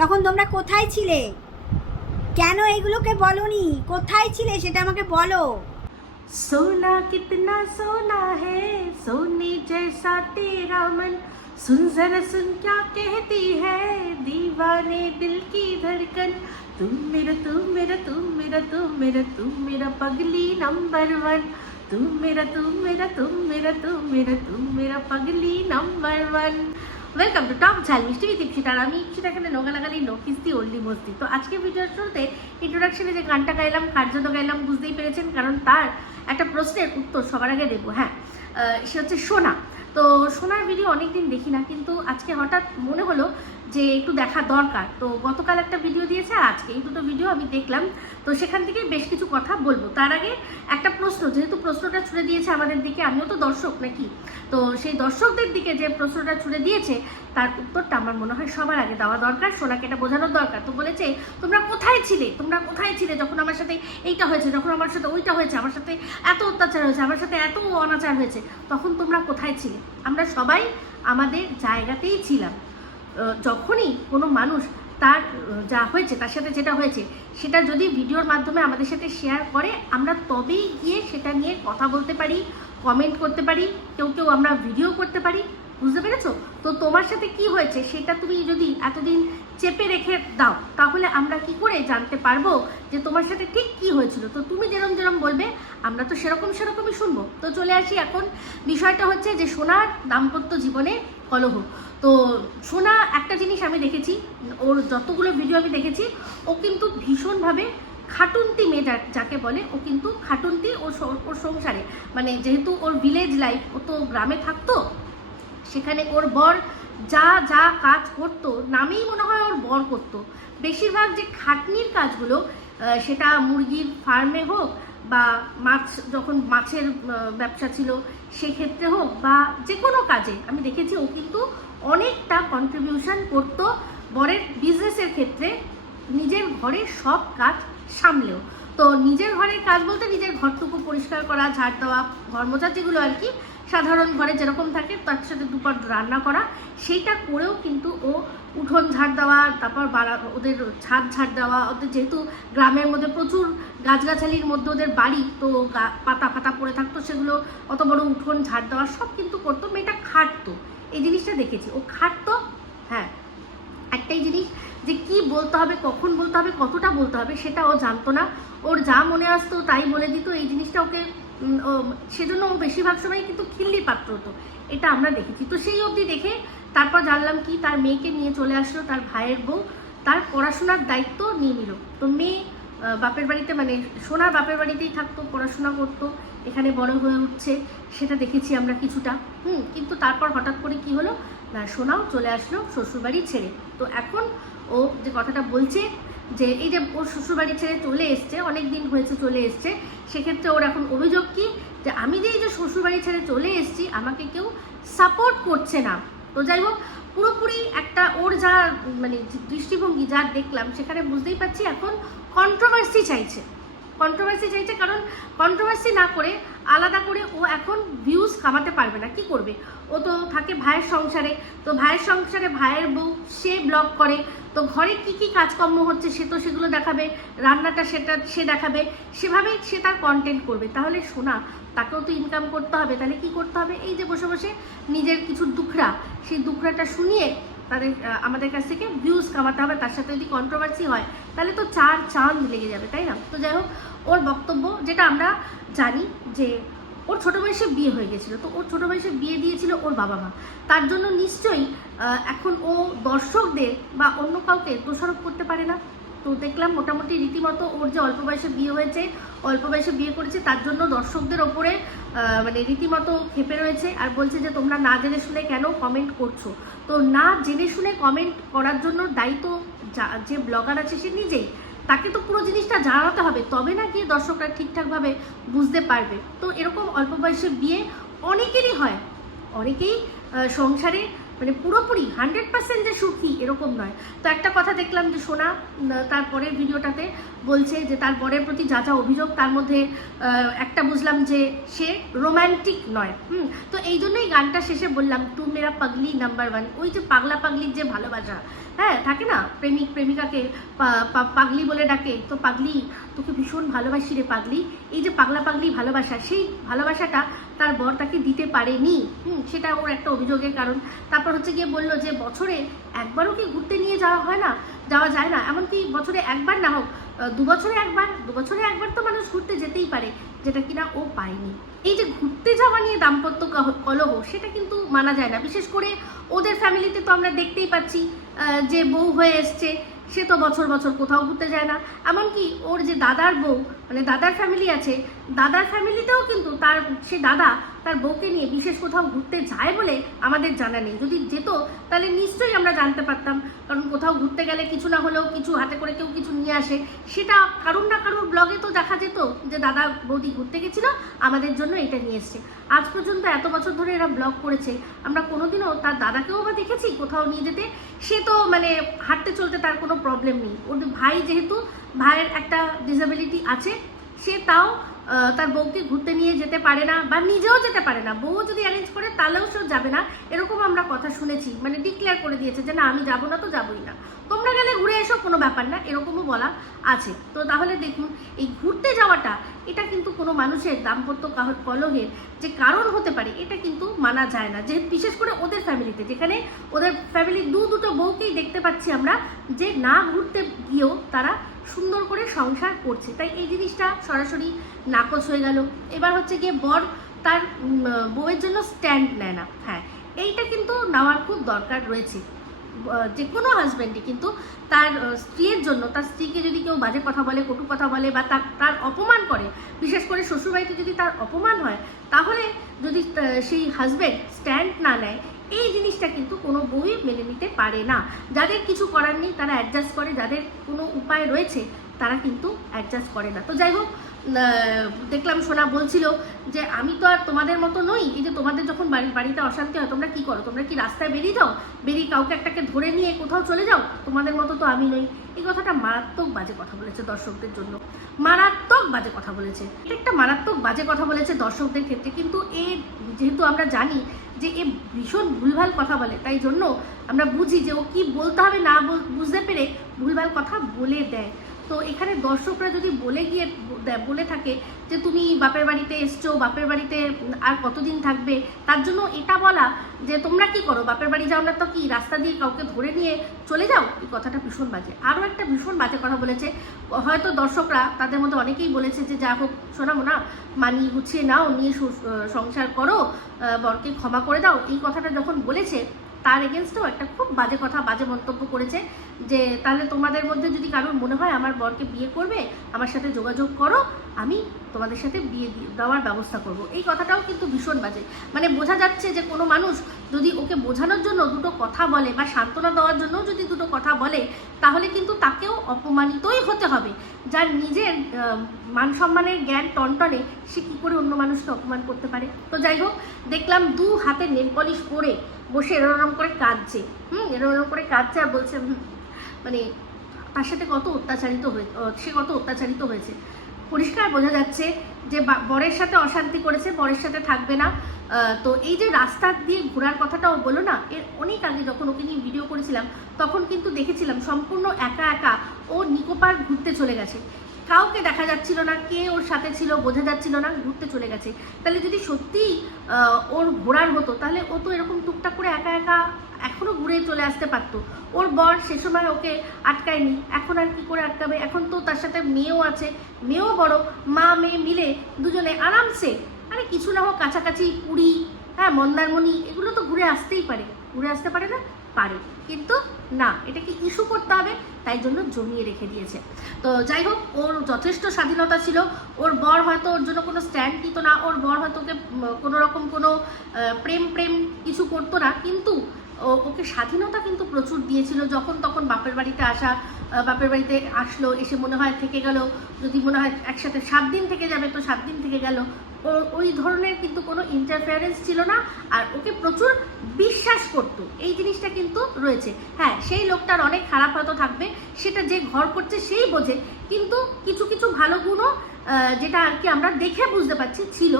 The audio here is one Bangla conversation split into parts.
তখন তোমরা কোথায় ছিলে কেন এইগুলোকে বলনি কোথায় ছিলে সেটা আমাকে বলো सोना कितना सोना है सोने जैसा तेरा मन सुन जरा सुन क्या कहती है दीवाने दिल की धड़कन तुम मेरा तुम मेरा तुम मेरा तुम मेरा तुम मेरा पगली नंबर वन तुम मेरा तुम मेरा तुम मेरा तुम मेरा तुम मेरा पगली number one Welcome to top Jhal Mishti with তার আমি ইপসিতা এখানে নোগালাগালি নকিস্তি ওল্ডি মস্তি তো আজকে ভিডিওর শুরুতে ইন্ট্রোডাকশনে যে গানটা গাইলাম কার জন্য গাইলাম, বুঝতেই পেরেছেন, কারণ তার একটা প্রশ্নের উত্তর সবার আগে দেবো হ্যাঁ। সে হচ্ছে সোনা। তো সোনার ভিডিও অনেকদিন দেখি না, কিন্তু আজকে হঠাৎ মনে হলো যে একটু দেখা দরকার। তো গতকাল একটা ভিডিও দিয়েছে, আর আজকে এই দুটো ভিডিও আমি দেখলাম। তো সেখান থেকে বেশ কিছু কথা বলব। তার আগে একটা প্রশ্ন, যেহেতু প্রশ্নটা ছুড়ে দিয়েছে আমাদের দিকে, আমিও তো দর্শক নাকি? তো সেই দর্শকদের দিকে যে প্রশ্নটা ছুড়ে দিয়েছে, তার উত্তরটা আমার মনে হয় সবার আগে দেওয়া দরকার, সোনাকে এটা বোঝানোর দরকার। তো বলেছে, তোমরা কোথায় ছিলে? তোমরা কোথায় ছিলে যখন আমার সাথে এইটা হয়েছে, যখন আমার সাথে ওইটা হয়েছে, আমার সাথে এত অত্যাচার হয়েছে, আমার সাথে এত অনাচার হয়েছে, তখন তোমরা কোথায় ছিলে? আমরা সবাই আমাদের জায়গাতেই ছিলাম। যখনই কোনো মানুষ তার যা হয়েছে, তার সাথে যেটা হয়েছে, সেটা যদি ভিডিওর মাধ্যমে আমাদের সাথে শেয়ার করে, আমরা তবেই গিয়ে সেটা নিয়ে কথা বলতে পারি কমেন্ট করতে পারি, কেউ কেউ আমরা ভিডিও করতে পারি। বুঝতে পেরেছ? তো তোমার সাথে কি হয়েছে সেটা তুমি যদি এতদিন চেপে রেখে দাও, তাহলে আমরা কি করে জানতে পারব যে তোমার সাথে ঠিক কি হয়েছিল? তো তুমি যেরকম যেরকম বলবে, আমরা তো সেরকম সেরকমই শুনব। তো চলে আসি এখন। বিষয়টা হচ্ছে যে সোনার দাম্পত্য জীবনে কলহ। তো সোনা একটা জিনিস আমি দেখেছি, ওর যতগুলো ভিডিও আমি দেখেছি, ও কিন্তু ভীষণভাবে খাটুন্তি মেয়ে যাকে বলে, ও কিন্তু খাটুন্তি ওর ওর সংসারে। মানে যেহেতু ওর ভিলেজ লাইফ ও তো গ্রামে থাকতো সেখানে ওর বর যা যা কাজ করতো, নামেই মনে হয় ওর বর করতো। বেশিরভাগ যে খাটনির কাজগুলো সেটা মুরগির ফার্মে হোক বা মাছ, যখন মাছের ব্যবসা ছিল সেক্ষেত্রে হোক বা যে কোনো কাজে, আমি দেখেছি ও কিন্তু অনেকটা কন্ট্রিবিউশন করতো বরের বিজনেসের ক্ষেত্রে। নিজের ঘরের সব কাজ সামলেও। তো নিজের ঘরের কাজ বলতে নিজের ঘরটুকু পরিষ্কার করা, ঝাড় দেওয়া, ঘর মোছা যেগুলো আর কি সাধারণ ঘরে যেরকম থাকে, তার সাথে দুপার রান্না করা, সেইটা করেও কিন্তু ও উঠোন ঝাড় দেওয়া, তারপর ওদের ছাদ ঝাড় দেওয়া, ওদের যেহেতু গ্রামের মধ্যে প্রচুর গাছগাছালির মধ্যে ওদের বাড়ি, তো পাতা ফাতা পড়ে থাকতো, সেগুলো অত বড় উঠোন ঝাড় দেওয়া সব কিন্তু করতো, মেয়েটা খাটতো। এই জিনিসটা দেখেছি, ও খাটতো হ্যাঁ। একটাই জিনিস, যে কি বলতে হবে, কখন বলতে হবে, কতটা বলতে হবে, সেটা ও জানতো না। ওর যা মনে আসতো তাই বলে দিত, এই জিনিসটা ওকে সেজন্য ও বেশিরভাগ সময় কিন্তু খিল্লির পাত্র হতো এটা আমরা দেখেছি। তো সেই অবধি দেখে তারপর জানলাম কি তার মেয়েকে নিয়ে চলে আসলো তার ভাইয়ের বউ, তার পড়াশোনার দায়িত্ব নিয়ে নিল। তো মেয়ে বাপের বাড়িতে মানে সোনার বাপের বাড়িতেই থাকতো, পড়াশোনা করতো, এখানে বড় হয়ে উঠছে, সেটা দেখেছি আমরা কিছুটা, হুম, কিন্তু তারপর হঠাৎ করে কি হলো? না, সোনাও চলে আসলো শ্বশুরবাড়ি ছেড়ে তো এখন ও যে কথাটা বলছে যে এই যে ওর শ্বশুরবাড়ি ছেড়ে চলে এসছে অনেক দিন হয়েছে চলে এসছে, সেক্ষেত্রে ওর এখন অভিযোগ কি? যে আমি যে এই যে শ্বশুরবাড়ি ছেড়ে চলে এসছি, আমাকে কেউ সাপোর্ট করছে না। তো যাই হোক, পুরোপুরি একটা ওর যা মানে দৃষ্টিভঙ্গি যা দেখলাম, সেখানে বুঝতেই পারছি এখন কন্ট্রোভার্সি চাইছে। কন্ট্রোভার্সি চাইছে কারণ কন্ট্রোভার্সি না করে আলাদা করে ও এখন ভিউজ কামাতে পারবে না। কি করবে? ও তো থাকে ভাইয়ের সংসারে। তো ভাইয়ের সংসারে ভাইয়ের বউ, সে ব্লগ করে। তো ঘরে কি কি কাজকর্ম হচ্ছে সে তো সেগুলো দেখাবে, রান্নাটা সেটা সে দেখাবে। সেভাবেই সে তার কন্টেন্ট করবে। তাহলে শোনা তাকেও তো ইনকাম করতে হবে। তাহলে কি করতে হবে? এই যে বসে বসে নিজের কিছু দুখরা সেই দুখরাটা শুনিয়ে তাদের আমাদের কাছ থেকে ভিউজ কামাতে হবে, তার সাথে যদি কন্ট্রোভার্সি হয়, তাহলে তো চার চাঁদ লেগে যাবে, তাই না? তো যাই হোক, ওর বক্তব্য, যেটা আমরা জানি যে ওর ছোটো বয়সে বিয়ে হয়ে গেছিল, তো ওর ছোটো বয়সে বিয়ে দিয়েছিল ওর বাবা মা। তার জন্য নিশ্চয়ই এখন ও দর্শকদের বা অন্য কাউকে দোষারোপ করতে পারে না। তো দেখলাম মোটামুটি রীতিমতো ওর যে অল্প বয়সে বিয়ে হয়েছে, অল্প বয়সে বিয়ে করেছে, তার জন্য দর্শকদের ওপরে মানে রীতিমতো খেপে রয়েছে আর বলছে যে তোমরা না জেনে শুনে কেন কমেন্ট করছ? তো না জেনে শুনে কমেন্ট করার জন্য দায়িত্ব যা- ব্লগার আছে সে নিজেই। তাকে তো পুরো জিনিসটা জানাতে হবে, তবে না গিয়ে দর্শকরা ঠিকঠাকভাবে বুঝতে পারবে। তো এরকম অল্প বয়সে বিয়ে অনেকেরই হয়। অনেকেই সংসারে মানে পুরোপুরি হান্ড্রেড পার্সেন্ট যে সুখী এরকম নয়। তো একটা কথা দেখলাম যে সোনা উম, তার পরের ভিডিওটাতে বলছে যে তার বরের প্রতি যা যা অভিযোগ তার মধ্যে একটা বুঝলাম যে সে রোম্যান্টিক নয়। হুম তো এই জন্যই গানটা শেষে বললাম টু মেরা পাগলি নাম্বার ওয়ান ওই যে পাগলা পাগলির যে ভালোবাসা হ্যাঁ থাকে না? প্রেমিক প্রেমিকাকে পাগলি বলে ডাকে। তো পাগলি তোকে ভীষণ ভালোবাসি রে পাগলি। এই যে পাগলা পাগলি ভালোবাসা, সেই ভালোবাসাটা তার বর তাকে দিতে পারেনি। হুম, সেটা ওর একটা অভিযোগের কারণ। তারপর হচ্ছে গিয়ে বলল যে, বছরে একবারও কি ঘুরতে নিয়ে যাওয়া হয় না, যাওয়া যায় না। এমনকি বছরে একবার না হোক দু বছরে একবার, দু বছরে একবার তো মানুষ ঘুরতে যেতেই পারে, যেটা কিনা ও পায়নি এই যে ঘুরতে যাওয়া নিয়ে দাম্পত্য কলহ, সেটা কিন্তু মানা যায় না। বিশেষ করে ওদের ফ্যামিলিতে তো আমরা দেখতেই পাচ্ছি যে বউ হয়ে এসছে সে তো বছর বছর কোথাও ঘুরতে যায় না। এমনকি ওর যে দাদার বউ মানে দাদার ফ্যামিলি আছে, দাদার ফ্যামিলিতেও কিন্তু তার, সে দাদা তার বউকে নিয়ে বিশেষ কোথাও ঘুরতে যায় বলে আমাদের জানা নেই। যদি যেত, তাহলে নিশ্চয়ই আমরা জানতে পারতাম। কারণ কোথাও ঘুরতে গেলে কিছু না হলেও কিছু হাতে করে কেউ কিছু নিয়ে আসে। সেটা কারুর না কারুর ব্লগে তো দেখা যেত যে দাদা বৌদি ঘুরতে গেছিল, আমাদের জন্য এটা নিয়ে এসছে। আজ পর্যন্ত এত বছর ধরে এরা ব্লগ করেছে, আমরা কোনোদিনও তার দাদাকেও বা দেখেছি কোথাও নিয়ে যেতে। সে তো মানে হাঁটতে চলতে তার কোনো প্রবলেম নেই। ওর ভাই যেহেতু ভাইয়ের একটা ডিসেবিলিটি আছে, সে তাও তার বউকে ঘুরতে নিয়ে যেতে পারে না বা নিজেও যেতে পারে না। বউ যদি অ্যারেঞ্জ করে, তাহলেও সে যাবে না। এরকম আমরা কথা শুনেছি মানে ডিক্লেয়ার করে দিয়েছে যে, না, আমি যাব না, তো যাবোই না। তোমরা গেলে ঘুরে এসো, কোনো ব্যাপার না, এরকমও বলা আছে। তো তাহলে দেখুন, এই ঘুরতে যাওয়াটা, এটা কিন্তু কোনো মানুষের দাম্পত্য কলহের যে কারণ হতে পারে, এটা কিন্তু মানা যায় না। যে, বিশেষ করে ওদের ফ্যামিলিতে যেখানে ওদের ফ্যামিলির দু দুটো বউকেই দেখতে পাচ্ছি আমরা, যে না ঘুরতে গিয়েও তারা সুন্দর করে সংসার করছে। তাই এই জিনিসটা সরাসরি নাকচ হয়ে গেল। এবার হচ্ছে গিয়ে বর তার বউয়ের জন্য স্ট্যান্ড নেয় না। হ্যাঁ এইটা কিন্তু নেওয়ার খুব দরকার রয়েছে। যে কোনো হাজব্যান্ডই কিন্তু তার স্ত্রীর জন্য, তার স্ত্রীকে যদি কেউ বাজে কথা বলে, কটু কথা বলে বা তার তার অপমান করে, বিশেষ করে শ্বশুরবাড়িতে যদি তার অপমান হয়, তাহলে যদি সেই হাজব্যান্ড স্ট্যান্ড না নেয় এই জিনিসটা কিন্তু কোনো বই মেনে নিতে পারে না। যাদের কিছু করার নেই, তারা অ্যাডজাস্ট করে। যাদের কোনো উপায় রয়েছে, তারা কিন্তু অ্যাডজাস্ট করে না। তো যাই হোক দেখলাম সোনা বলছিল যে, আমি তো আর তোমাদের মতো নই। এই যে তোমাদের যখন বাড়ি, বাড়িতে অশান্তি হয়, তোমরা কি করো? তোমরা কি রাস্তায় বেরিয়ে যাও? বেরিয়ে কাউকে একটাকে ধরে নিয়ে কোথাও চলে যাও? তোমাদের মতো তো আমি নই। এই কথাটা মারাত্মক বাজে কথা বলেছে দর্শকদের জন্য। মারাত্মক বাজে কথা বলেছে। এটা একটা মারাত্মক বাজে কথা বলেছে দর্শকদের ক্ষেত্রে। কিন্তু এ যেহেতু আমরা জানি যে এ ভীষণ ভুলভাল কথা বলে, তাই জন্য আমরা বুঝি যে ও কি বলতে হবে না বুঝতে পেরে ভুলভাল কথা বলে দেয়। তো এখানে দর্শকরা যদি বলে গিয়ে বলে থাকে যে তুমি বাপের বাড়িতে এসছো, বাপের বাড়িতে আর কতদিন থাকবে? তার জন্য এটা বলা যে তোমরা কি করো? বাপের বাড়ি যাও না তো কি? রাস্তা দিয়ে কাউকে ধরে নিয়ে চলে যাও? এই কথাটা ভীষণ বাজে। আরও একটা ভীষণ বাজে কথা বলেছে। হয়তো দর্শকরা তাদের মধ্যে অনেকেই বলেছে যে, যা হোক শোনাবো না মানি গুছিয়ে নাও, নিয়ে সংসার করো। বরকে ক্ষমা করে দাও। এই কথাটা যখন বলেছে তার এগেনস্টেও একটা খুব বাজে কথা, বাজে মন্তব্য করেছে যে, তাহলে তোমাদের মধ্যে যদি কারোর মনে হয় আমার বরকে বিয়ে করবে, আমার সাথে যোগাযোগ করো, আমি তোমাদের সাথে বিয়ে দেওয়ার ব্যবস্থা করব। এই কথাটাও কিন্তু ভীষণ বাজে। মানে বোঝা যাচ্ছে যে কোনো মানুষ যদি ওকে বোঝানোর জন্য দুটো কথা বলে বা সান্ত্বনা দেওয়ার জন্য যদি দুটো কথা বলে, তাহলে কিন্তু তাকেও অপমানিতই হতে হবে। যার নিজের মান সম্মানের জ্ঞান টনটনে সে কী করে অন্য মানুষকে অপমান করতে পারে? তো যাই হোক, দেখলাম দু হাতে নেল পলিশ পরে বসে এরম করে কাঁদছে। হুম, এরম করে কাঁদছে আর বলছে মানে তার সাথে কত অত্যাচারিত হয়ে সে কত অত্যাচারিত হয়েছে। পরিষ্কার বোঝা যাচ্ছে যে বরের সাথে অশান্তি করেছে, বরের সাথে থাকবে না। তো এই যে রাস্তা দিয়ে ঘোরার কথাটাও বলো না, এর অনেক আগে যখন ওকে নিয়ে ভিডিও করেছিলাম, তখন কিন্তু দেখেছিলাম সম্পূর্ণ একা একা ও নিকো পার্ক ঘুরতে চলে গেছে। কাউকে দেখা যাচ্ছিল না কে ওর সাথে ছিল বোঝা যাচ্ছিল না ঘুরতে চলে গেছে। তাহলে যদি সত্যিই আহ, ওর ঘোরার হতো তাহলে ও তো এরকম টুকটাক করে একা একা এখনও ঘুরে চলে আসতে পারতো। ওর বর সে সময় ওকে আটকায়নি এখন আর কি করে আটকাবে? এখন তো তার সাথে মেয়েও আছে মেয়েও বড় মা মেয়ে মিলে দুজনে আরামসে আরে কিছু না হোক কাছাকাছি পুরী হ্যাঁ মন্দারমণি এগুলো তো ঘুরে আসতেই পারে। ঘুরে আসতে পারে না? পারে। কিন্তু না, এটাকে ইস্যু করতে হবে, তাই জন্য জমিয়ে রেখে দিয়েছে। তো যাই হোক, ওর যথেষ্ট স্বাধীনতা ছিল। ওর বর হয়তো ওর জন্য কোনো স্ট্যান্ড নিত না, ওর বর হয়তো ওকে কোনো রকম কোনো প্রেম প্রেম কিছু করতো না। কিন্তু ওকে স্বাধীনতা কিন্তু প্রচুর দিয়েছিল। যখন তখন বাপের বাড়িতে আসা বাপের বাড়িতে আসলো, এসে মনে হয় থেকে গেল। যদি মনে হয় একসাথে সাত দিন থেকে যাবে, তো সাত দিন থেকে গেল। ওই ধরনের কিন্তু কোনো ইন্টারফেয়ারেন্স ছিল না, আর ওকে প্রচুর বিশ্বাস করতো। এই জিনিসটা কিন্তু রয়েছে। হ্যাঁ সেই লোকটার অনেক খারাপ হয়তো থাকবে, সেটা যে ঘর করছে সেই বোঝে, কিন্তু কিছু কিছু ভালো গুণও যেটা আর কি আমরা দেখে বুঝতে পারছি, ছিল।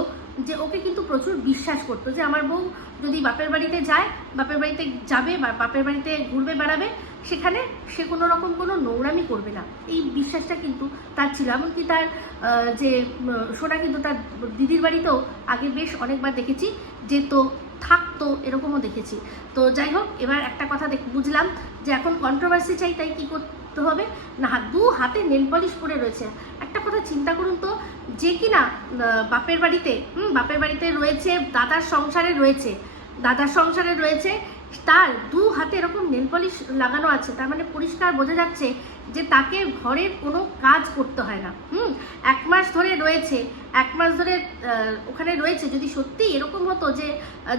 যে ওকে কিন্তু প্রচুর বিশ্বাস করতো যে আমার বউ যদি বাপের বাড়িতে যায়, বাপের বাড়িতে যাবে বা বাপের বাড়িতে ঘুরবে, বেড়াবে, সেখানে সে কোনো রকম কোনো নোংরামি করবে না। এই বিশ্বাসটা কিন্তু তার ছিল। এমনকি তার যে সোনা কিন্তু তার দিদির বাড়িতেও আগে বেশ অনেকবার দেখেছি যে তো থাকতো, এরকমও দেখেছি। তো যাই হোক, এবার একটা কথা দেখ, বুঝলাম যে এখন কন্ট্রোভার্সি চাই, তাই কী করতে হবে? না, দু হাতে নেল পলিশ পরে রয়েছে। একটা কথা চিন্তা করুন তো, যে কিনা বাপের বাড়িতে, হুম, বাপের বাড়িতে রয়েছে, দাদার সংসারে রয়েছে, দাদার সংসারে রয়েছে, তার দু হাতে এরকম নেল পলিশ লাগানো আছে, তার মানে পরিষ্কার বোঝা যাচ্ছে যে তাকে ঘরের কোনো কাজ করতে হয় না। হুম? এক মাস ধরে রয়েছে, এক মাস ধরে ওখানে রয়েছে। যদি সত্যি এরকম হতো যে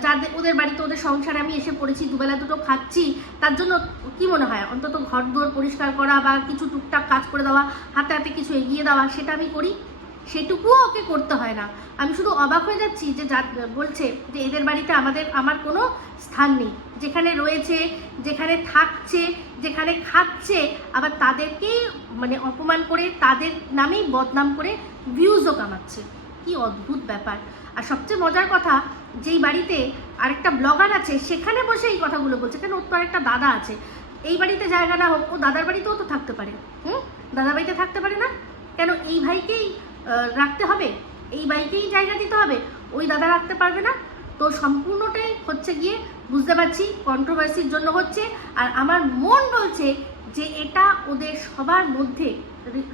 যাদের, ওদের বাড়িতে ওদের সংসারে আমি এসে পড়েছি, দুবেলা দুটো খাচ্ছি, তার জন্য কি মনে হয়? অন্তত ঘর দুয়ার পরিষ্কার করা বা কিছু টুকটাক কাজ করে দেওয়া, হাতে হাতে কিছু এগিয়ে দেওয়া, সেটা আমি করি? সেটুকুও ওকে করতে হয় না। আমি শুধু অবাক হয়ে যাচ্ছি যে যা বলছে যে এদের বাড়িতে আমাদের, আমার কোনো স্থান নেই। যেখানে রয়েছে, যেখানে থাকছে, যেখানে খাচ্ছে, আবার তাদেরকেই মানে অপমান করে, তাদের নামেই বদনাম করে ভিউজও কামাচ্ছে। কি অদ্ভুত ব্যাপার। আর সবচেয়ে মজার কথা, যেই বাড়িতে আরেকটা ব্লগার আছে, সেখানে বসে এই কথাগুলো বলছে। কেন? ওর তো আরেকটা দাদা আছে। এই বাড়িতে জায়গা না হোক, ও দাদার বাড়িতেও তো থাকতে পারে। হুম? দাদার বাড়িতে থাকতে পারে না? কেন? এই ভাইকেই রাখতে হবে। এই ভাইকেই জায়গা দিতে হবে। ওই দাদা রাখতে পারবে না। তো সম্পূর্ণটাই হচ্ছে গিয়ে বুঝতে পারছি কন্ট্রোভার্সির জন্য হচ্ছে। আর আমার মন বলছে যে এটা ওদের সবার মধ্যে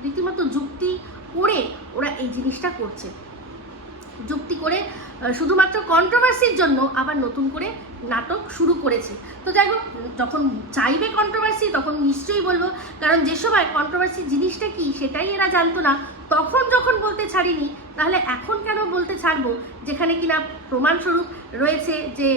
রীতিমতো যুক্তি করে ওরা এই জিনিসটা করছে। যুক্তি করে শুধুমাত্র কন্ট্রোভার্সির জন্য আবার নতুন করে নাটক শুরু করেছে। তো যাই হোক, যখন চাইবে কন্ট্রোভার্সি তখন নিশ্চয়ই বলব, কারণ যে সময় কন্ট্রোভার্সি জিনিসটা কি, সেটাই এরা জানতো না। তখন যখন বলতে ছাড়িনি, তাহলে এখন কেন বলতে ছাড়বো? যেখানে কিনা প্রমাণস্বরূপ রয়েছে যে,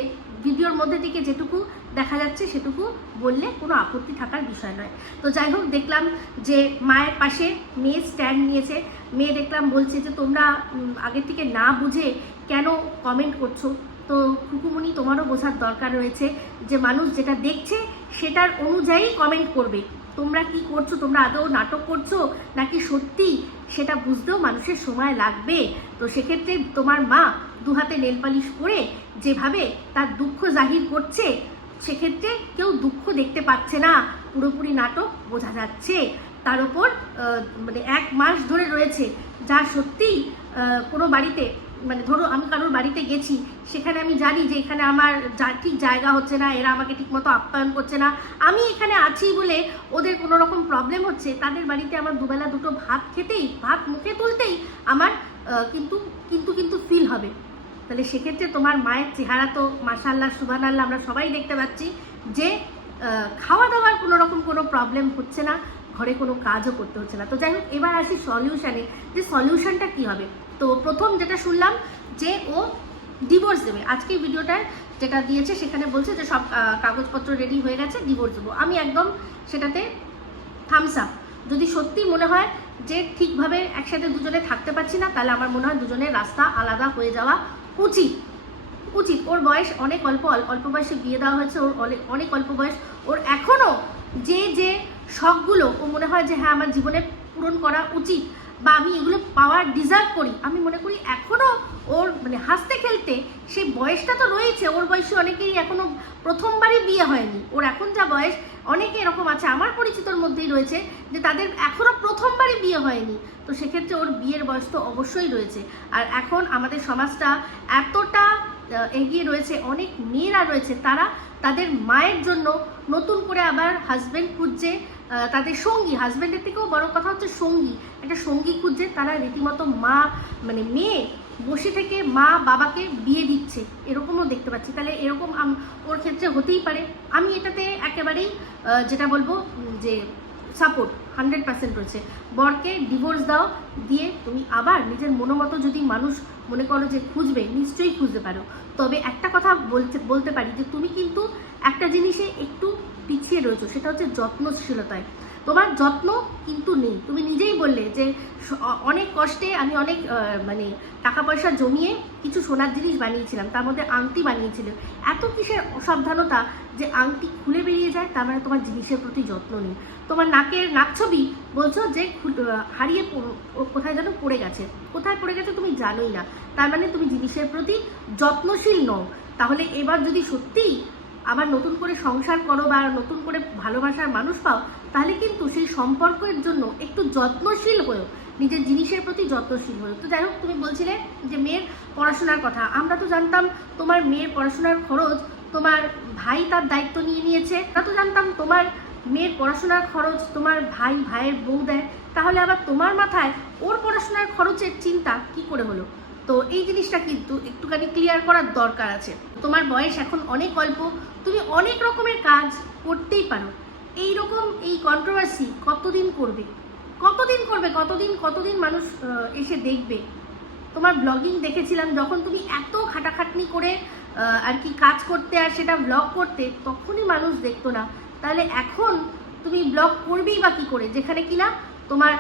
ভিডিওর মধ্যে থেকে যেটুকু দেখা যাচ্ছে, সেটুকু বললে কোনো আপত্তি থাকার বিষয় নয়। তো যাই হোক, দেখলাম যে মায়ের পাশে মেয়ে স্ট্যান্ড নিয়েছে। মেয়ে দেখলাম বলছে যে, তোমরা আগের থেকে না বুঝে কেন কমেন্ট করছ? তো খুকুমনি তোমারও বোঝার দরকার রয়েছে যে মানুষ যেটা দেখছে সেটার অনুযায়ী কমেন্ট করবে। তোমরা কি করছ? তোমরা আদৌ নাটক করছ? নাকি সত্যি সেটা বুঝতেও মানুষের সময় লাগবে? তো সেক্ষেত্রে তোমার মা দু হাতে নেল পালিশ করে যেভাবে তার দুঃখ জাহির করছে সেক্ষেত্রে কেউ দুঃখ দেখতে পাচ্ছে না। পুরোপুরি নাটক বোঝা যাচ্ছে। তার উপর মানে এক মাস ধরে রয়েছে। যা সত্যিই আহ, কোনো বাড়িতে মানে ধরো আমি কারোর বাড়িতে গেছি, সেখানে আমি জানি যে এখানে আমার যা- ঠিক জায়গা হচ্ছে না, এরা আমাকে ঠিকমতো আপ্যায়ন করছে না। আমি এখানে আছি বলে ওদের কোনো রকম প্রবলেম হচ্ছে, তাদের বাড়িতে আমার দুবেলা দুটো ভাত খেতেই, ভাত মুখে তুলতেই আমার কিন্তু কিন্তু কিন্তু ফিল হবে। তাহলে সেক্ষেত্রে তোমার মায়ের চেহারা তো মাসাল্লাহ সুবান আল্লাহ আমরা সবাই দেখতে পাচ্ছি যে খাওয়া দাওয়ার কোনো রকম কোনো প্রবলেম হচ্ছে না, ঘরে কোনো কাজও করতে হচ্ছে না। তো যাই হোক, এবার আসি সলিউশানে যে সলিউশনটা কি হবে? তো প্রথম যেটা শুনলাম যে ও ডিভোর্স দেবে। আজকে ভিডিওটায় যেটা দিয়েছে সেখানে বলছে যে সব কাগজপত্র রেডি হয়ে গেছে ডিভোর্স দেবো। আমি একদম সেটাতে থামস আপ যদি সত্যি মনে হয় যে ঠিকভাবে একসাথে দুজনে থাকতে পারছি না, তাহলে আমার মনে হয় দুজনের রাস্তা আলাদা হয়ে যাওয়া উচিত। উচিত। ওর বয়স অনেক অল্প, অল- অল্প বয়সে বিয়ে দেওয়া হয়েছে, ওর অনেক অল্প বয়স। ওর এখনও যে যে শখগুলো ও মনে হয় যে হ্যাঁ আমার জীবনে পূরণ করা উচিত বা আমি এগুলো পাওয়ার ডিজার্ভ করি, আমি মনে করি এখনও ওর মানে হাসতে খেলতে সেই বয়সটা তো রয়েছে, ওর বয়সে অনেকেই এখনও প্রথমবারই বিয়ে হয়নি। ওর এখন যা বয়স, অনেকে এরকম আছে, আমার পরিচিতর মধ্যেই রয়েছে যে তাদের এখনও প্রথমবারই বিয়ে হয়নি। তো সেক্ষেত্রে ওর বিয়ের বয়স তো অবশ্যই রয়েছে। আর এখন আমাদের সমাজটা এতটা এগিয়ে রয়েছে, অনেক মেয়েরা রয়েছে, তারা তাদের মায়ের জন্য নতুন করে আবার হাজব্যান্ড খুঁজছে তাদের সঙ্গী হাজব্যান্ডের থেকেও বড় কথা হচ্ছে সঙ্গী। একটা সঙ্গী খুঁজছে, তারা রীতিমতো মা মানে মেয়ে বসে থেকে মা বাবাকে বিয়ে দিচ্ছে। এরকমও দেখতে পাচ্ছি। তাহলে এরকম ওর ক্ষেত্রে হতেই পারে। আমি এটাতে একেবারেই যেটা বলব যে সাপোর্ট হান্ড্রেড পার্সেন্ট রয়েছে। বরকে ডিভোর্স দাও, দিয়ে তুমি আবার নিজের মনোমতো যদি মানুষ মনে করো যে খুঁজবে, নিশ্চয়ই খুঁজতে পারো। তবে একটা কথা বলতে বলতে পারি যে তুমি কিন্তু একটা জিনিসে একটু পিছিয়ে রয়েছো, সেটা হচ্ছে যত্নশীলতায়। তোমার যত্ন কিন্তু নেই। তুমি নিজেই বললে যে অনেক কষ্টে আমি অনেক মানে টাকা পয়সা জমিয়ে কিছু সোনার জিনিস বানিয়েছিলাম, তার মধ্যে আংটি বানিয়েছিলাম এত কিসের অসাবধানতা যে আংটি খুলে বেরিয়ে যায়, তার মানে তোমার জিনিসের প্রতি যত্ন নেই। তোমার নাকের নাক ছবি বলছো যে হারিয়ে কোথায় যেন পড়ে গেছে। কোথায় পড়ে গেছে তুমি জানোই না। তার মানে তুমি জিনিসের প্রতি যত্নশীল নও। তাহলে এবার যদি সত্যিই আবার নতুন করে সংসার করো বা নতুন করে ভালোবাসার মানুষ পাও, তাহলে কিন্তু সেই সম্পর্কের জন্য একটু যত্নশীল হয়েও, নিজের জিনিসের প্রতি যত্নশীল হয়েও। তো যাই হোক, তুমি বলছিলে যে মেয়ের পড়াশোনার কথা। আমরা তো জানতাম তোমার মেয়ের পড়াশোনার খরচ তোমার ভাই তার দায়িত্ব নিয়ে নিয়েছে। তা তো জানতাম তোমার মেয়ের পড়াশোনার খরচ তোমার ভাই ভাইয়ের বউ দেয়। তাহলে আবার তোমার মাথায় ওর পড়াশোনার খরচের চিন্তা কি করে হলো? তো এই জিনিসটা কিন্তু একটুখানি ক্লিয়ার করার দরকার আছে। তোমার বয়স এখন অনেক অল্প তুমি অনেক রকমের কাজ করতেই পারো। এই রকম এই কন্ট্রোভার্সি কতদিন করবে? কতদিন করবে? কতদিন কতদিন মানুষ এসে দেখবে? তোমার ব্লগিং দেখেছিলাম, যখন তুমি এত খাটাখাটনি করে আর কি কাজ করতে আর সেটা ব্লগ করতে তখনই মানুষ দেখতো না। তাহলে এখন তুমি ব্লগ করবেই বা কী করে? যেখানে কিনা তোমার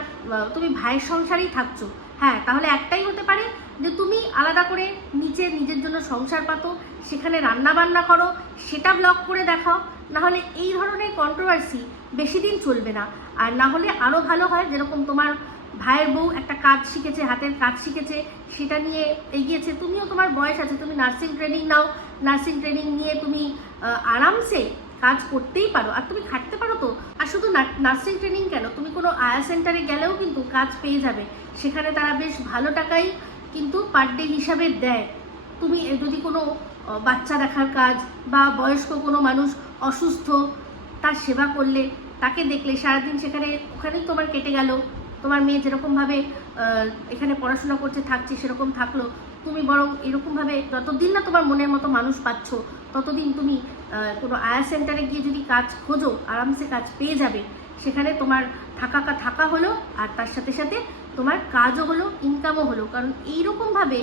তুমি ভাইয়ের সংসারেই থাকছো। হ্যাঁ তাহলে একটাই হতে পারে যে তুমি আলাদা করে নিচে নিজের জন্য সংসার পাতো, সেখানে রান্না বান্না করো, সেটা ব্লগ করে দেখাও না হলে এই ধরনের কন্ট্রোভার্সি বেশি দিন চলবে না। আর না হলে আরও ভালো হয়, যেরকম তোমার ভাইয়ের বউ একটা কাজ শিখেছে, হাতের কাজ শিখেছে, সেটা নিয়ে এগিয়েছে, তুমিও তোমার বয়স আছে, তুমি নার্সিং ট্রেনিং নাও নার্সিং ট্রেনিং নিয়ে তুমি আরামসে কাজ করতেই পারো। আর তুমি খাটতে পারো তো? আর শুধু নার্সিং ট্রেনিং কেন? তুমি কোনো আয়া সেন্টারে গেলেও কিন্তু কাজ পেয়ে যাবে। সেখানে তারা বেশ ভালো টাকাই কিন্তু পার ডে হিসাবে দেয়। তুমি যদি কোনো বাচ্চা দেখার কাজ বা বয়স্ক কোনো মানুষ অসুস্থ, তার সেবা করলে, তাকে দেখলে, সারাদিন সেখানে, ওখানেই তোমার কেটে গেল। তোমার মেয়ে যেরকমভাবে এখানে পড়াশোনা করছে, থাকছে, সেরকম থাকল। তুমি বরং এরকমভাবে যতদিন না তোমার মনের মতো মানুষ পাচ্ছ, ততদিন তুমি কোনো আয়া সেন্টারে গিয়ে যদি কাজ খোঁজো, আরামসে কাজ পেয়ে যাবে। সেখানে তোমার থাকা থাকা হলো, আর তার সাথে সাথে তোমার কাজও হলো ইনকামও হলো। কারণ এইরকমভাবে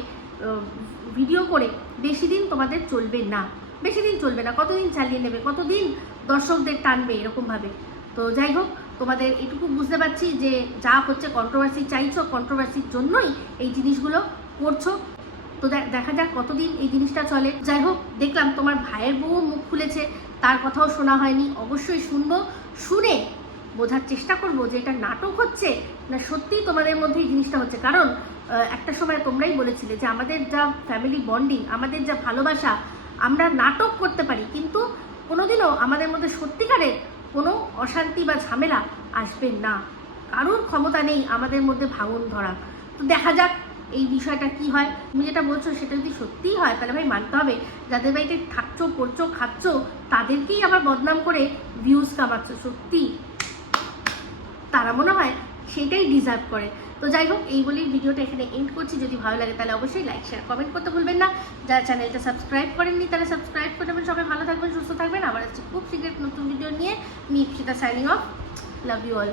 ভিডিও করে বেশি দিন তোমাদের চলবে না। বেশি দিন চলবে না। কতদিন চালিয়ে নেবে? কতদিন দর্শকদের টানবে এরকমভাবে? তো যাই হোক, তোমাদের এটুকু বুঝতে পারছি যে যা হচ্ছে কন্ট্রোভার্সি চাইছো কন্ট্রোভার্সির জন্যই এই জিনিসগুলো করছ। তো দেখা যাক কতদিন এই জিনিসটা চলে। যাই হোক, দেখলাম তোমার ভাইয়ের বউ মুখ খুলেছে, তার কথাও শোনা হয়নি। অবশ্যই শুনব, শুনে বোঝার চেষ্টা করব যে এটা নাটক হচ্ছে না সত্যিই তোমাদের মধ্যে এই জিনিসটা হচ্ছে। কারণ একটা সময় তোমরাই বলেছিলে যে আমাদের যা ফ্যামিলি বন্ডিং আমাদের যা ভালোবাসা, আমরা নাটক করতে পারি। কিন্তু কোনোদিনও আমাদের মধ্যে সত্যিকারের কোনো অশান্তি বা ঝামেলা আসবে না। কারোর ক্ষমতা নেই আমাদের মধ্যে ভাঙন ধরা। তো দেখা যাক এই বিষয়টা কি হয়? তুমি যেটা বলছো সেটা যদি সত্যিই হয়, তাহলে ভাই মানতে হবে। যাদের বাড়িতে থাকছো, পড়ছো, খাচ্ছ, তাদেরকেই আবার বদনাম করে ভিউজ কামাচ্ছ, সত্যি। তারা মনে হয় সেটাই ডিজার্ভ করে। তো যাই হোক, এই বলেই ভিডিওটা এখানে এন্ড করছি। যদি ভালো লাগে তাহলে অবশ্যই লাইক শেয়ার কমেন্ট করতে ভুলবেন না। যারা চ্যানেলটা সাবস্ক্রাইব করেননি, তারা সাবস্ক্রাইব করে দেবেন সবাই ভালো থাকবেন, সুস্থ থাকবেন। আবার আসছে খুব শীঘ্র নতুন ভিডিও নিয়ে। মি সেটা signing off love you all